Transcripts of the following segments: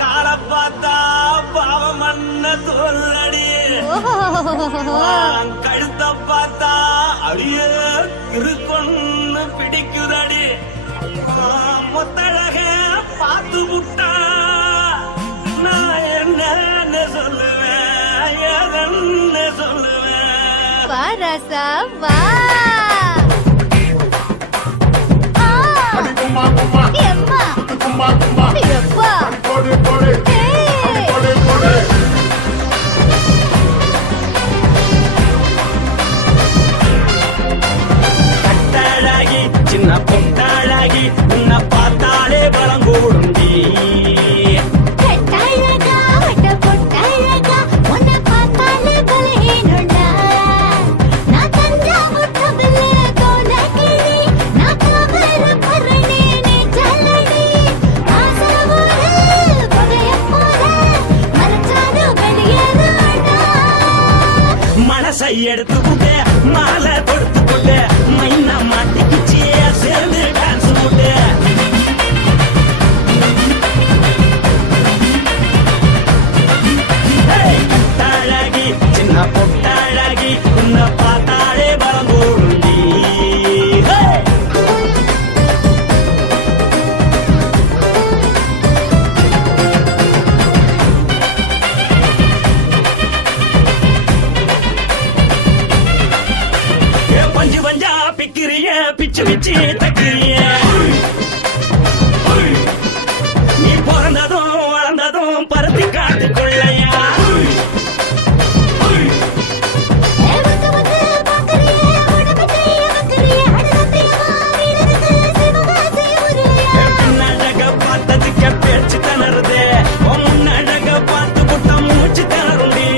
கால பார்த்தா பாவம் அண்ண தோல்லடி, கழுத்த பார்த்தா அடியே இருக்குன்னு பிடிக்குதடி. மொத்தழக பார்த்து விட்டா நான் என்ன சொல்லுவேன், ஏதன்னு சொல்லுவேன். வா ராசா வா. கட்டாழாகி சின்ன பொட்டாழாகி உன்னை பார்த்தாலே பலம் கூடுண்டி. மனசை எடுத்து விட்டு மாலை கொடுத்து விட்டு மைனா மாட்டிக்கிச்சு சேர்ந்து டான்ஸ் போட்டு. கட்டாழாகி சின்ன பொட்டாழாகி உன்னை பார்த்தாலே பலம் கூடுண்டி. பஞ்சு பஞ்சா பிக்கிறிய பிச்சு பிச்சு தக்கிறிய. நீ பிறந்ததும் வளர்ந்ததும் பருத்தி காட்டு கொள்ளையா. பின்னழக பார்த்ததுக்கு பேச்சு தளருது, முன்னழக பார்த்து புட்ட மூச்சு தளருண்டி.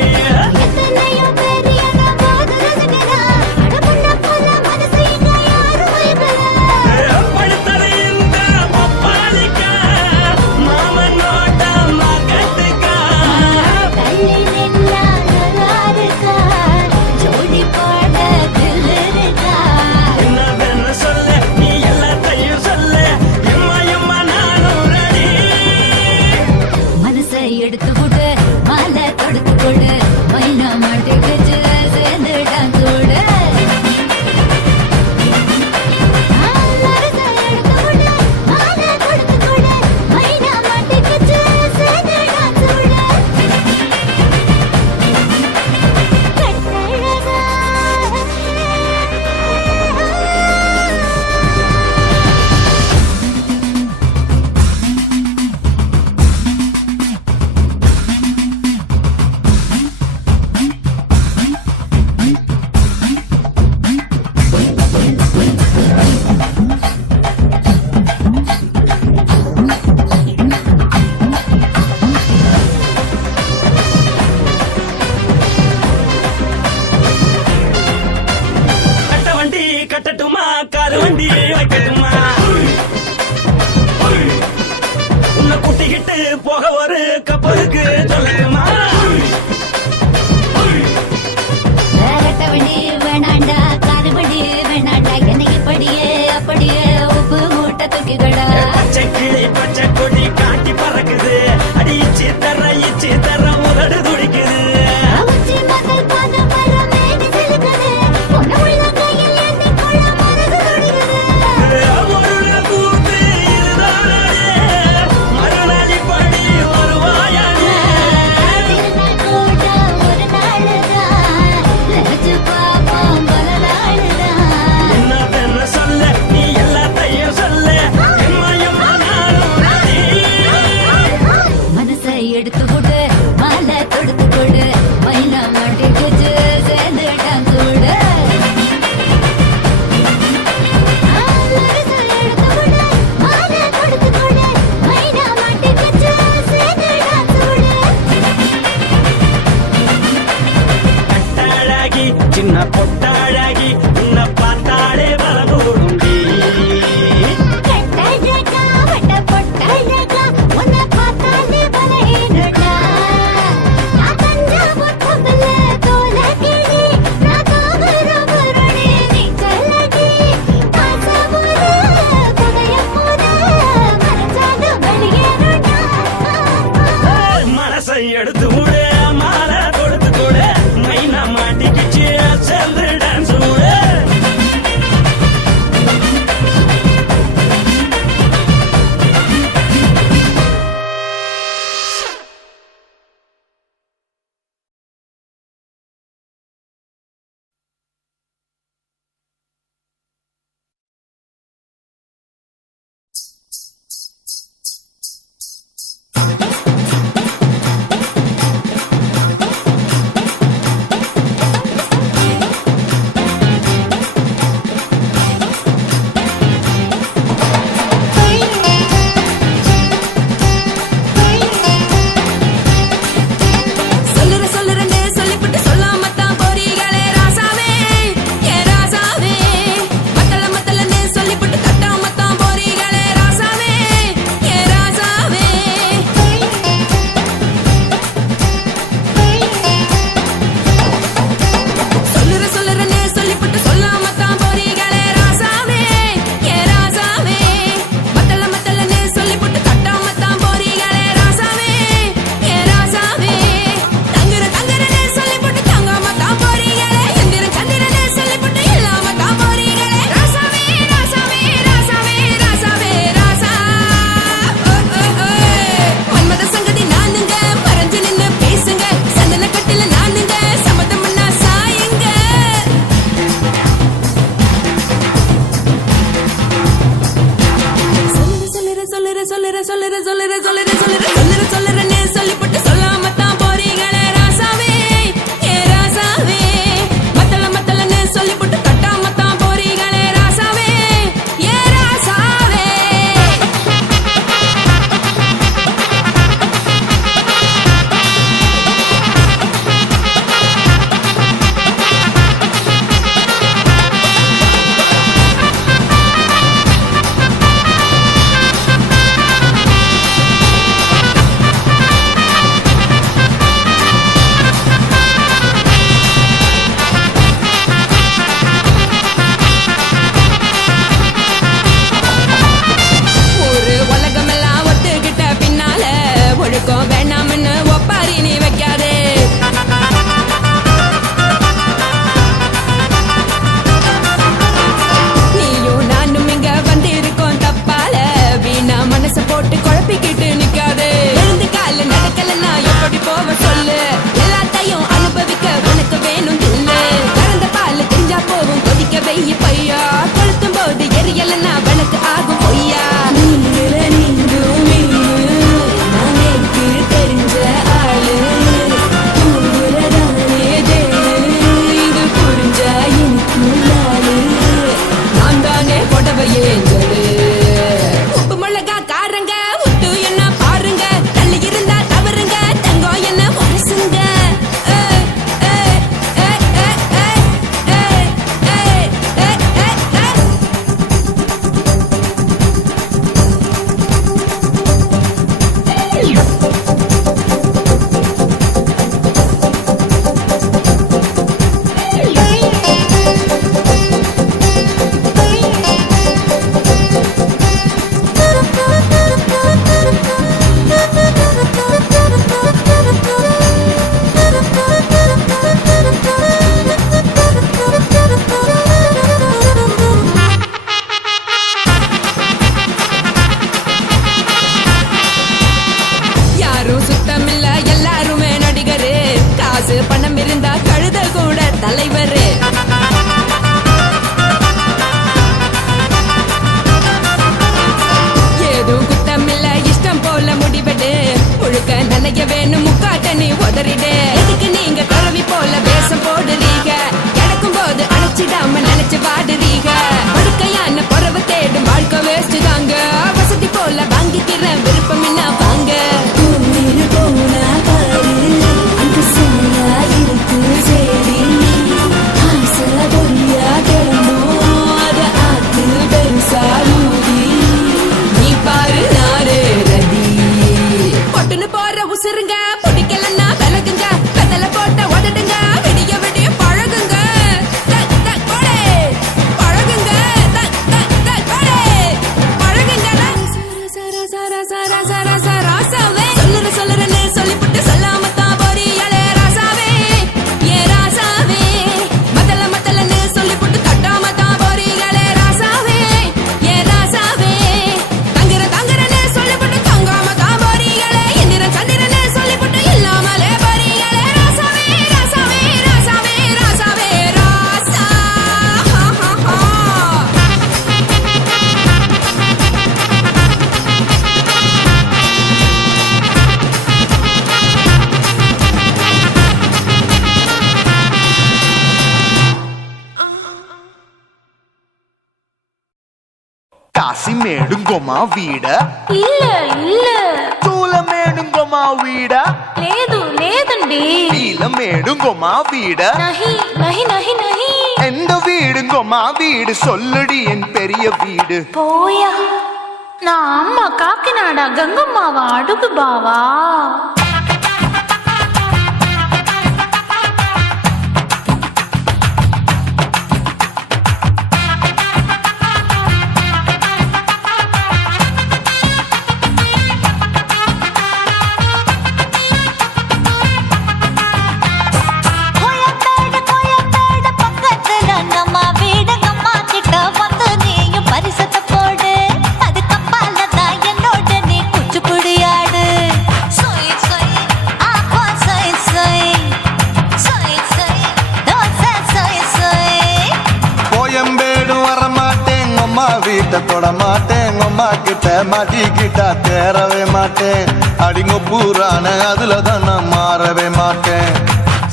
எடுத்து விடு மாலை தொடுத்து கொடு மைனா மாட்டி வச்சு சேர்ந்து டான்ஸ் ஓடு. கட்டட்டுமா காரு வண்டி வைக்கட்டுமா, உன்னை கூட்டிக்கிட்டு போக ஒரு கப்பலுக்கு சொல்லட்டுமா. வண்டி வேணாண்டா காரு வண்டி வேணாண்டா என்னைக்கு படியே அப்படியே உப்பு மூட்டை தூக்கிக்கடா. பச்சை கிளி பச்சை கொடி காட்டி பறக்குது, அடி இச்சி தர உதடு துடிக்குது. எடுத்து விடு மாலை தொடுத்து கொடு மைனா மாட்டி வச்சு சேர்ந்து டான்ஸ் ஓடு. கட்டாழாகி சின்ன பொட்டாழாகி உன்னை பார்த்தாலே பலம் கூடுண்டி. மறைச்சா காசு பணம் இருந்தா கழுத கூட தலைவர். ஏதும் குத்தமில்ல இஷ்டம் போல முடிவெடு. முழுக்க நனைய வேணும் முக்காட்ட நீ உதறிடு. எதுக்கு நீங்க கரவி போல வேஷம் போடுறீங்க? கிடக்கும் போது அணைச்சிடாம நினைச்சு பாடுறீங்க. படுக்கையான பொறவு தேடும் வாழ்க்கை வேஸ்ட் தாங்க. வசதி போல வாங்கிக்கிற விருப்பம் என்ன வாங்க. நீ பாரு நாரு ரதி பொட்டுன்னு போற உசுருங்க. பிடிக்கலன்னா விலகுங்க. கதல போட்ட உதடுங்க. விடிய விடிய பழகுங்க. பழகுங்க பழகுங்க. ராசாவே சொல்லுறன்னு சொல்லிப்புட்டு சொல்லாம தான் போறியாளே ராசாவே. ஏ ராசாவே மத்தலன்னு சொல்லிப்புட்டு தட்டாம தான் போறீங்களே ராசாவே. ஏ ராசாவே தங்குறன்னு சொல்லிப்புட்டு தங்காம தான் போறீங்களே. இந்திரன் சந்திரன்னு சொல்லிப்புட்டு இல்லாமலே போறீங்களே ராசாவே. ராசாவே ராசாவே ராசாவே ராசா. కాశీమేడుంగోమా వీడ இல்ல చూలమేడుంగోమా వీడ లేదండి. నీలమేడుంగోమా వీడ నహి எந்த வீடுங்கோமா வீடு சொல்லுடி என் பெரிய வீடு. పోయా నా అమ్మ కాకినాడ గంగమ్మావా అడుగు బావా. வீட்டை தொட மாட்டேன். அம்மா கிட்ட மாட்டிக்கிட்டா தேரவே மாட்டேன். அடிங்க பூரான அதுல தான் நான் மாறவே மாட்டேன்.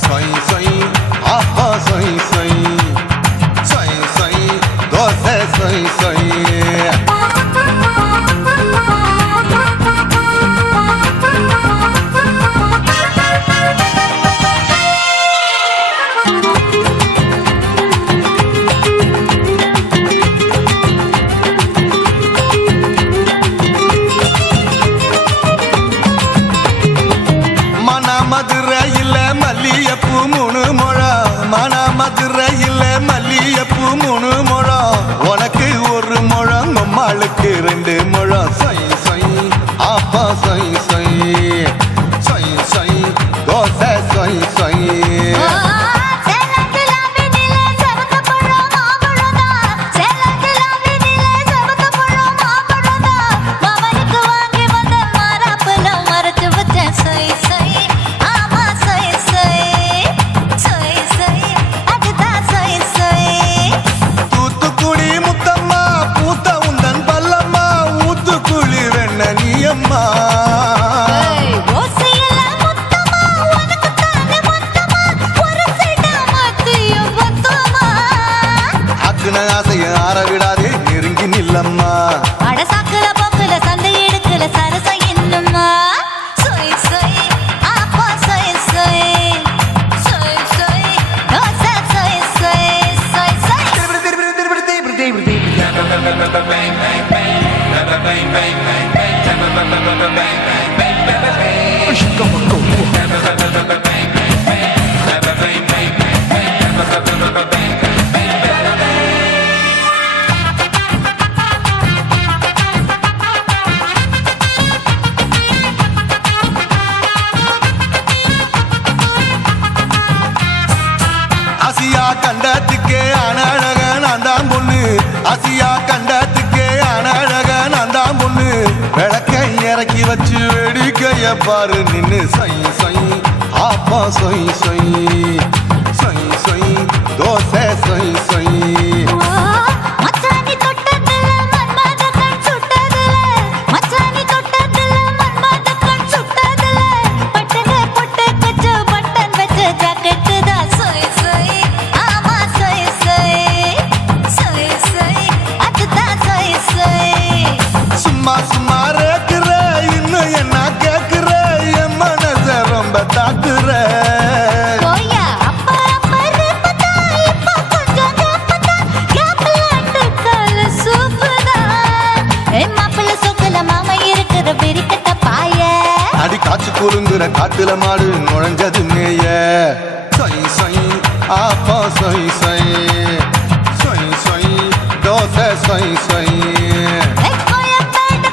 சொய் சொய் அப்பா சொய் சொய் சொய் சொய் தோசை சொய் சொய். மதுரையில் மல்லியப்பூ 3 முழம். மதுரையில் மல்லியப்பூ 3 முழம். உனக்கு 1 முழம் அம்மாளுக்கு 2 முழம். சொய் சொய் அப்பா சொய் சொய் சொய் சொய் தோசை சொய் சொய். ஆசைய ஆற விடாதே நெருங்கி நில்லம்மா. அடசாக்குல போக்குல சந்தை எடுக்கல சரச என்னம்மா. சொய் சொய் அப்பா சொய் சொய் சொய் சொய் தோசை சொய் சொய் சொய் சொய். ஆசியா கண்டத்துக்கே அனழக நான் தான் பொண்ணு. ஆசியா கண்டத்துக்கே அனழக நான் தான் பொண்ணு. விளக்கை இறக்கி வச்சு வேடிக்கைய பாரு நின்னு. சொய் சொய் ஆப்பா ஆப்பா சொய் சொய் சொய் சொய் தோசை சொய் சொய் மச்சானி தொட்டதுல மன்மத கண் சுட்டதுல மச்சானி தொட்டதுல மன்மத கண் சுட்டதுல பட்டன பொட்டு கச்சு பட்டன் வச்ச ஜாக்கெட் தான் சொய் சொய் ஆமா சொய் சொய் சொய் சொய் அதுதான் சொய் சொய் சும்மா சும்மா ரேக்குற இன்னும் என்ன கேக்குற என் மனச ரொம்ப தாக்குற போயா அப்பா அப்பா ரப்பதா இப்போ கொஞ்சம் கேப்பதா கேப்ல அண்டு கால சூப்பரா ஏ மாப்பிள்ள சொக்கல மாமா இருக்கிற பெரிக்கட்ட பாய அடி காச்சு குறுங்குற காட்டுல மாடு நுழைஞ்சது மேய சொய் சொய் ஆப்பா சொய் சொய் சொய் சொய் தோசை சொய் சொய் கோயம்பேடு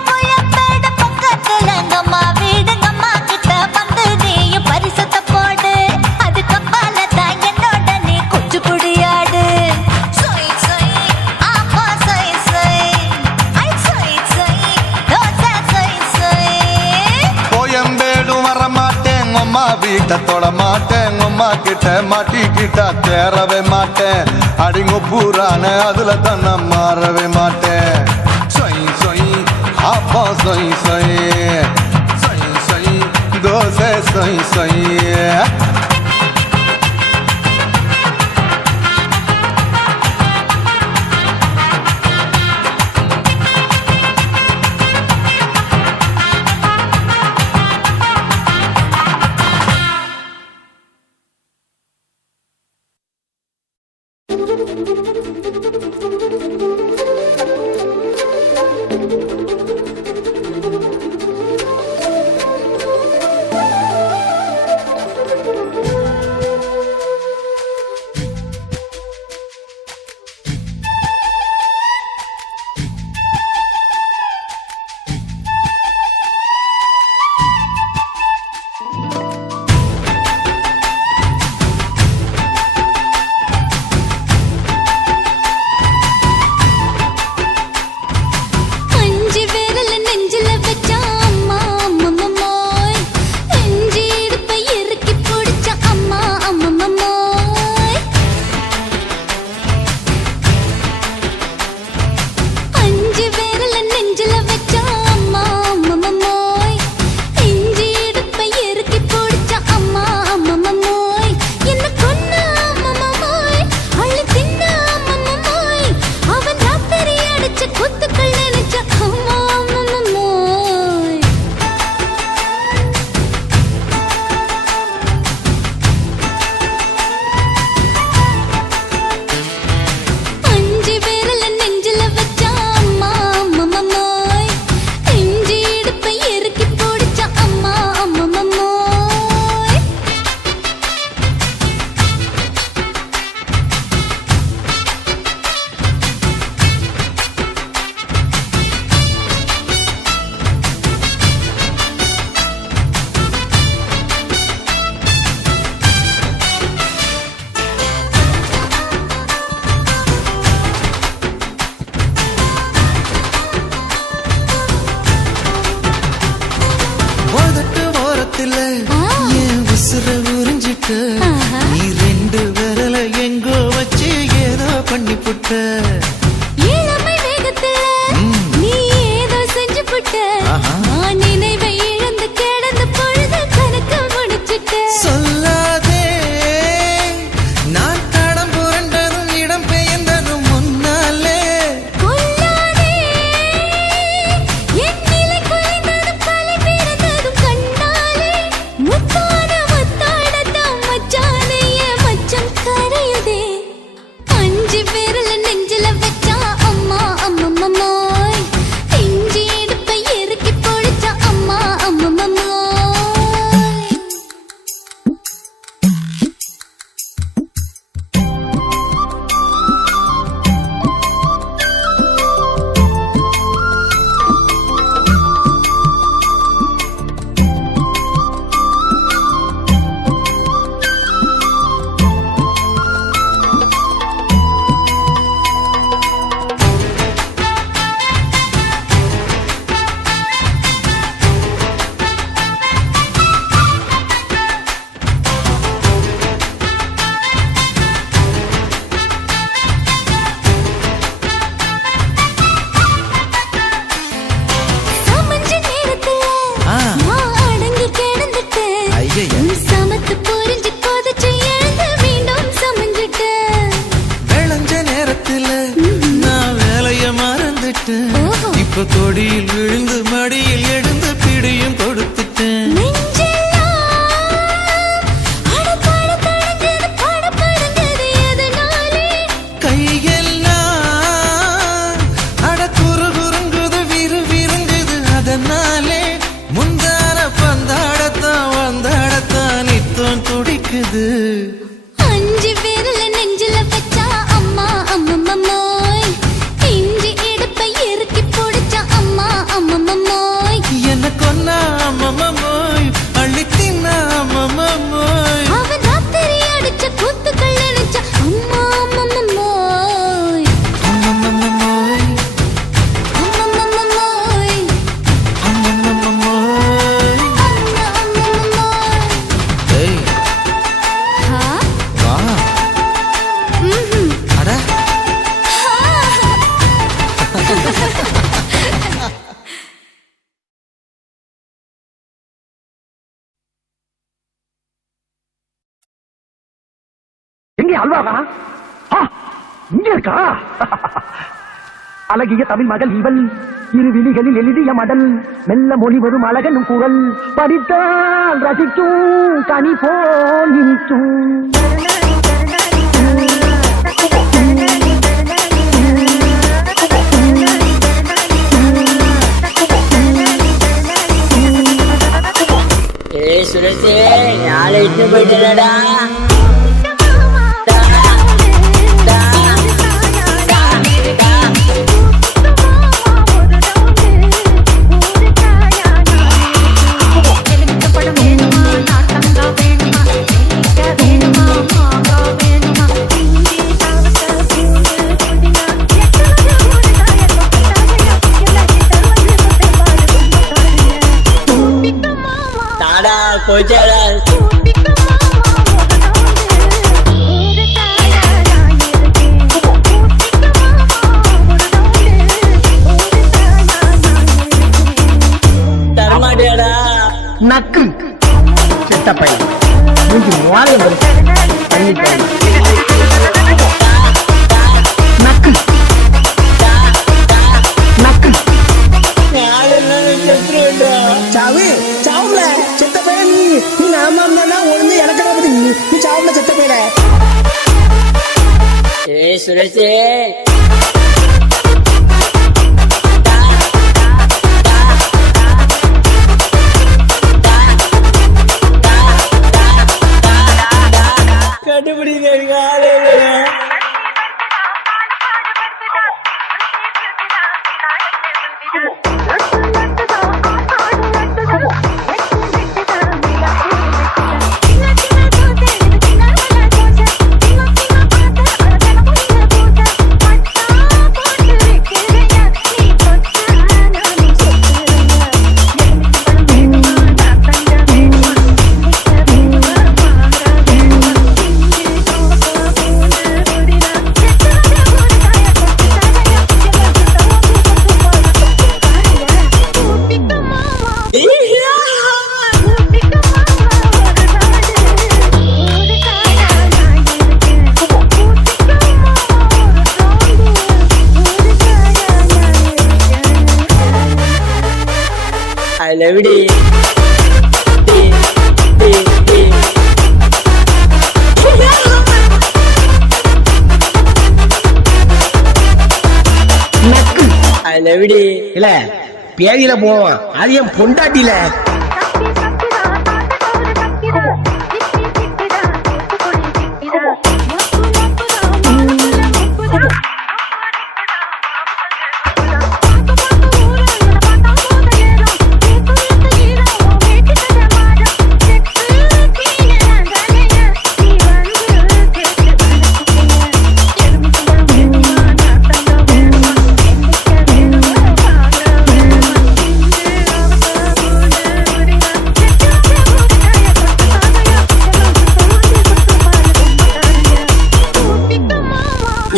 பக்கத்துல எங்கம்மா வீடு அம்மா கிட்ட வந்து நீயும் பரிசத்தை போடு அதுக்கப்பால தான் என்னோட நீ குச்சி புடியாடு சொய் சொய் ஆப்பா சொய் சொய் ஐ சொய் சொய் தோசை சொய் சொய் கோயம்பேடும் வர மாட்டேன் அம்மா வீட்டை தொட மாட்டேன் அம்மா கிட்ட மாட்டிக்கிட்டா தேரவே மாட்டேன் அடிங்க பூரான அதுல தான் நான் மாறவே மாட்டேன் சொய் சொய் ஆப்பா சொய் சொய் சொய் சொய் தோசை சொய் சொய் அஞ்சு விரல் நெஞ்சில வச்சா அம்மா அம்மம்மோய் நெஞ்சு இடுப்பை இறுக்கி பிடிச்ச அம்மா அம்மம்மோய் அஞ்சு விரல் நெஞ்சில வச்சா அம்மா அம்மம்மோய் நெஞ்சு இடுப்பை இறுக்கி பிடிச்ச அம்மா அம்மம்மோய் என்ன கொன்ன அம்மம்மோய் அள்ளி தின்ன அம்மம்மோய் அவன் ராத்திரி அடிச்ச குத்துக்கள் நினைச்ச அம்மா அம்மம்மோய் அஞ்சு விரல் நெஞ்சில வச்சா அம்மா அம்மம்மோய் நெஞ்சு இடுப்பை இறுக்கி பிடிச்ச அம்மா அம்மம்மோய் உதட்டு ஓரத்துல என் உசுர உறிஞ்சிட்ட ஆஹா. நீ ரெண்டு விரல எங்கோ வச்சு ஏதோ பண்ணி புட்ட இளமை வேகத்துல நீ ஏதோ செஞ்சு புட்ட ஆஹா. நான் நினைவை இழந்து கிடந்த பொழுது கணக்கு முடிச்சிட்ட சொல்லாதே நான் தடம் புரண்டதும் இடம் பெயர்ந்ததும் முன்னாலே கொல்லாதே என் நிலை குலைந்ததும் கலை பிறந்ததும் கண்ணாலே முத்தான முத்தாடத்தான் மச்சானையே மச்சம் கரையுதே அஞ்சு விரல் நெஞ்சில எங்க அல்வாவா இங்க இருக்கா? அழகிய தமிழ் மகள் இவள், இரு விழிகளில் எழுதிய மடல், மெல்ல மொழி வரும் அழகனும் குரல், படித்தால் ரசிக்கும் கனி போல் இனிக்கும். சுரேஷே நாளை இட்டு போயிட்டுடா. போச்சாடா தரமாட்டியாடா நக்கு செத்த பையன் மூஞ்சி மோளம் பண்ணிட்டேன். நக்கு நக்கு சாவு சாவுல செத்த பையன் நீ நாம இருந்தா ஒண்ணு எனக்கு பத்தி நீ சாவுல செத்த பையல. சுரேஷே கண்டுபிடிங்க I love it. I love it. இல்ல பேதியில போவான் அது என் பொண்டாட்டில.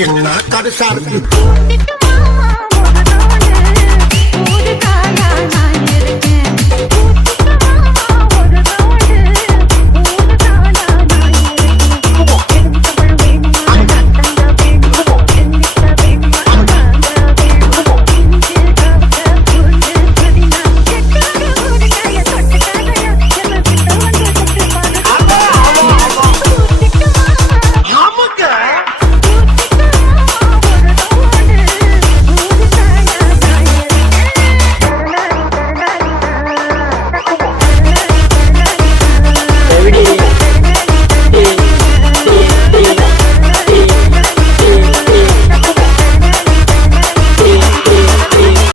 என்ன கடுசா இருக்கு.